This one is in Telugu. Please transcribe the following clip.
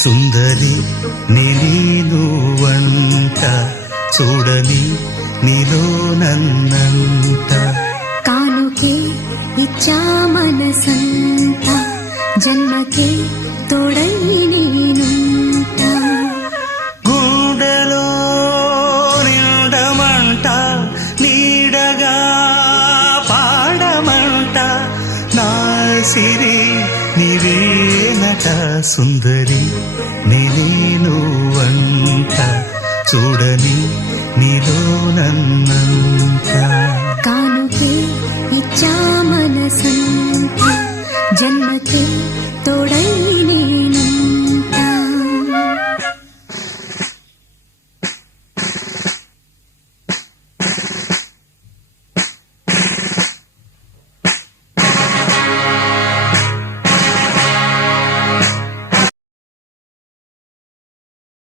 సుందరి నేను వంట చూడని నీలో నన్నంట కానుకే ఇచ్చా మనసంత జన్మకే తోడై నేనుంట గుండెలో నిండమంట నీడగా పాడమంట నా సిరి నీవేనట సుందరి నేను వంట చూడని నీలో నన్నంత కానుకే ఇచ్చా మనసంత జన్మకే తోడై